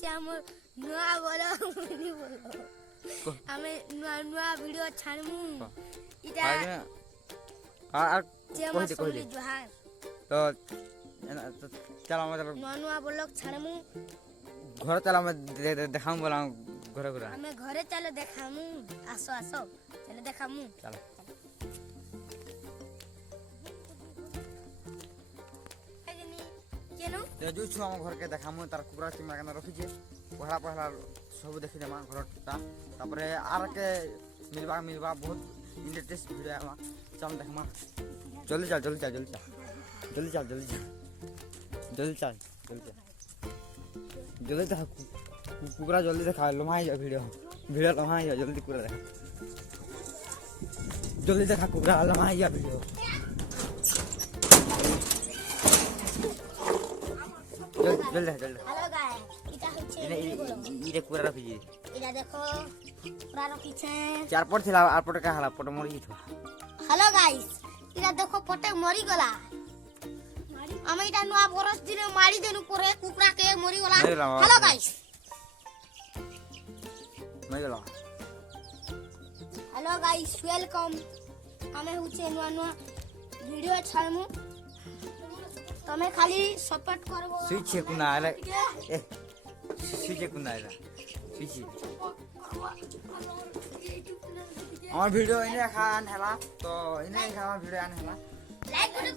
হচ্ছে আমার নয়া বলো মুনি বলো আমি নয়া নয়া ভিডিও ছাড়মু এটা আর যে আমার সবলি জোহার তো চল আমরা নয়া নয়া বলো ছাড়মু ঘর চল আমরা দেখাম বলাম ঘরে ঘরে আমি ঘরে চলে দেখামু আসো আসো চলে দেখামু চল কেন যুছু ଆମ ଘରକେ দেখামু ତାର କୁକୁଡ଼ା ଚିମା କେନ ରଖିଛେ ପହଲା ପହଲା ସବୁ ଦେଖିଦେମା ଘରଟା ତାପରେ ଆରକେ ମିଲବା ବହୁତ ଇଣ୍ଟରେଷ୍ଟ ଭିଡ଼ିଓ ହେବା ଚାଲ ଦେଖମା ଜଲ୍ଦି ଚାଲ ଜଲ୍ଦି ଚାଲ ଜଲ୍ଦି ଚାଲ ଜଲ୍ଦି ଚାଲ ଜଲ୍ଦି ଚାଲ ଜଲ୍ଦି ଚାଲ ଜଲ୍ଦି ଚାଲ ଜଲ୍ଦି ଦେଖା କୁକୁଡ଼ା ଜଲ୍ଦି ଦେଖା ଲମ୍ହା ହେଇଯାଉ ଭିଡ଼ିଓ ଲମ୍ହା ହେଇଯାଉ ଜଲ୍ଦି କୁକୁଡ଼ା ଦେଖା ଜଲ୍ଦି ଦେଖା କୁକୁଡ଼ା ଲମ୍ହା ହେଇଯାଉ ଭିଡ଼ିଓ জলদি জলদি হ্যালো গাইস এটা হচ্ছে এটা কুকুরা রাখিছি এটা দেখো পুরা রাখিছে চার পট ছিল আর পটে কা হালা পটে মরি গিয়েছিল হ্যালো গাইস এটা দেখো পটে মরি গলা আমি এটা নয়া বরস দিনে মারি দেনু পরে কুকুরা কে মরি গলা হ্যালো গাইস মরি গলা হ্যালো গাইস ওয়েলকাম আমি হচ্ছে নয়া নয়া ভিডিও ছাড়মু তুমি খালি সাপোর্ট করবো সুইচ কুনা আলে এ সুইচ কুনা আলে সুইচ আমার ভিডিও এনে খান হেলা তো এনে খাওয়া ভিডিও আন হেলা লাইক করে